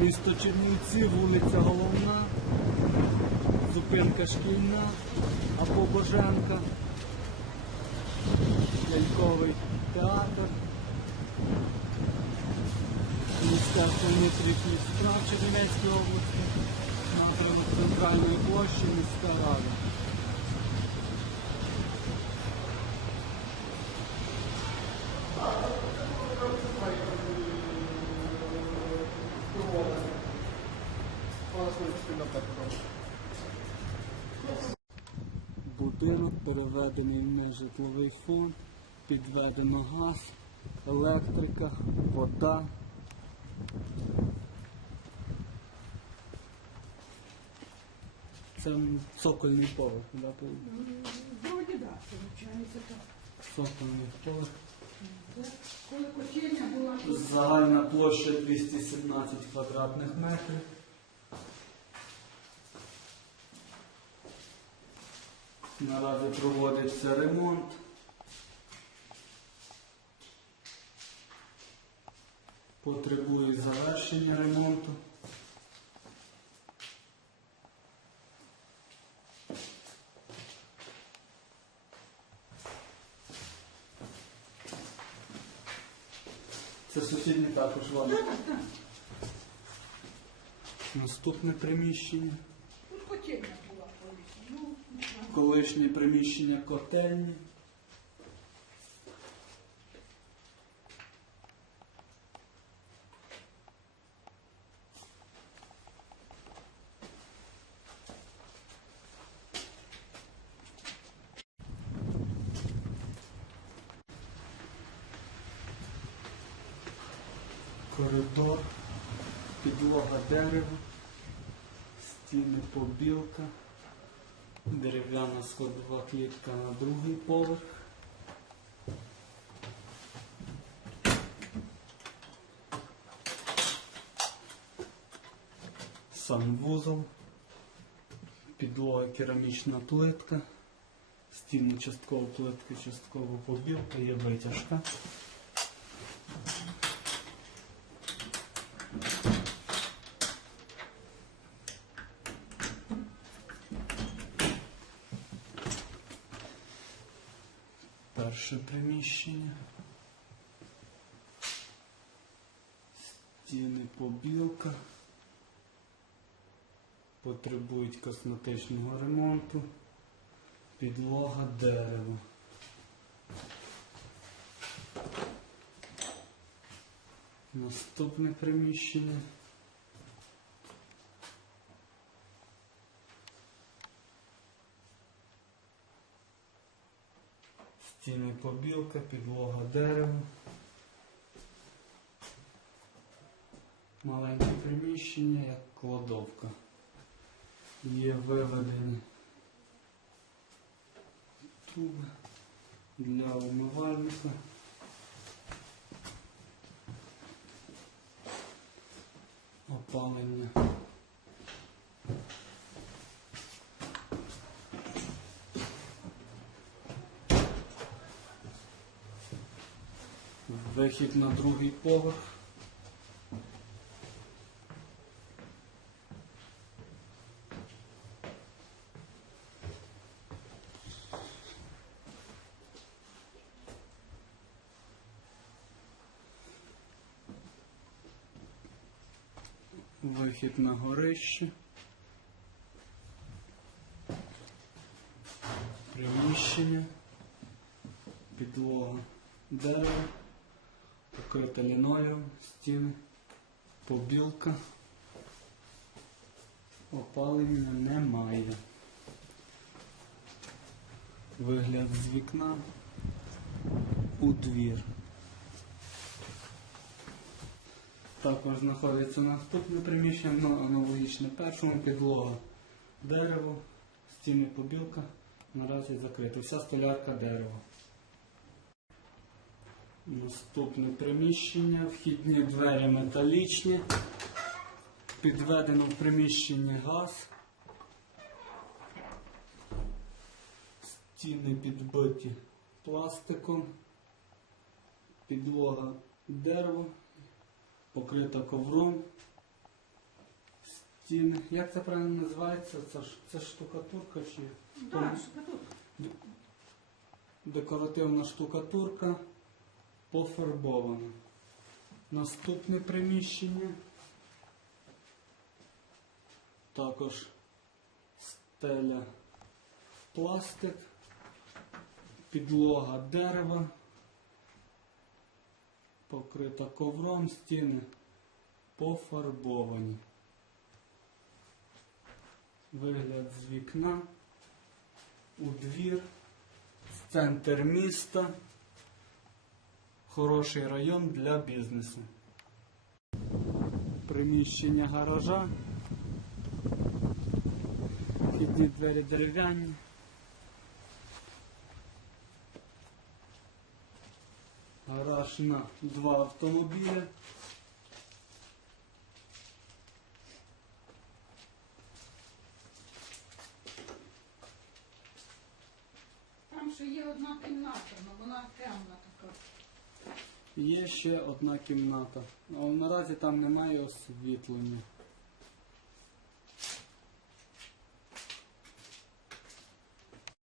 Місто Чернівці, вулиця Головна, зупинка шкільна або Боженка, ляльковий театр, Міністерство внутрішніх справ Чернівецької області, напрямок центральної площі, міська рада. Будинок переведений в нежитловий фонд, підведено газ, електрика, вода. Це цокольний поверх, да, Вроді так, виходить так. цокольний поверх. Загальна площа 217 квадратних метрів. Наразі проводиться ремонт. Потребує завершення ремонту. Це сусідні також вам. Наступне приміщення. Тут Колишнє приміщення котельні. Коридор, підлога дерева, стіни побілка. Дерев'яна сходова клітка на другий поверх. Санвузол, підлога керамічна плитка, стіни частково плитки, частково побілка, є витяжка. Перше приміщення. Стіни побілка. Потребують косметичного ремонту. Підлога дерево. Наступне приміщення. Стіни побілка, підлога дерево. Маленьке приміщення, як кладовка. Є виведені труби для умивальника. Опалення. Вихід на другий поверх. Вихід на горище. Приміщення. Підлога дерева. Покрита лінолеум, стіни, побілка. Опалення немає. Вигляд з вікна у двір. Також знаходиться наступне приміщення, ну, аналогічне першому, підлога дерево, стіни побілка, наразі закрита. Вся столярка дерева. Наступне приміщення, вхідні двері металічні. Підведено в приміщенні газ. Стіни підбиті пластиком. Підлога дерево, покрита ковром. стіни. Як це правильно називається? Це ж це штукатурка чи Да, штукатурка. декоративна штукатурка пофарбована. Наступне приміщення. Також стеля пластик, підлога дерева, покрита ковром, стіни пофарбовані. Вигляд з вікна у двір, центр міста, хороший район для бізнесу. Приміщення гаража. Вхідні двері дерев'яні. Гараж на два автомобіля. Там ще є одна кімната, але вона темна. Є ще одна кімната. Наразі там немає освітлення.